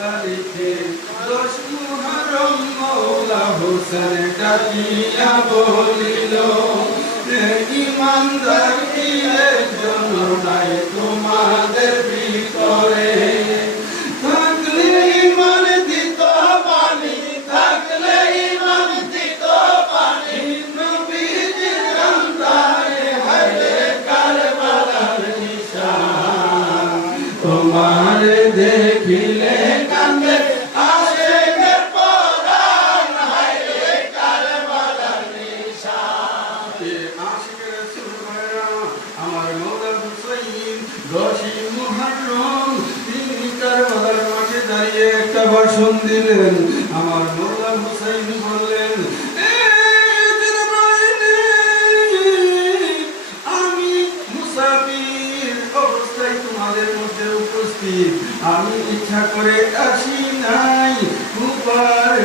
তারিখে 10 মুহররম মওলা হোসেন ডাকিয়া বলিল, ঈমানদার কি একজন নাই তোমাদের ভিতরে? থাকলে ঈমান দিত পানি, থাকলে ঈমান দিত পানি, নবীজির কান্দারে হায়রে কারবালার নিশান। তোমার দেখিলে কান্দে আশিকের পরাণ, হায়রে কারবালার নিশান। আশিকের রাসূল ভাইরা, আমার মওলা হুসাইন 10 মুহররম তিনি কারবালার মাঠে দাঁড়িয়ে একটা ভাষণ দিলেন। আমার মওলা হুসাইন বললেন, আমি মুসাফির অবস্থায় তোমাদের মধ্যে উপস্থিত, আমি ইচ্ছা করে আসি নাই।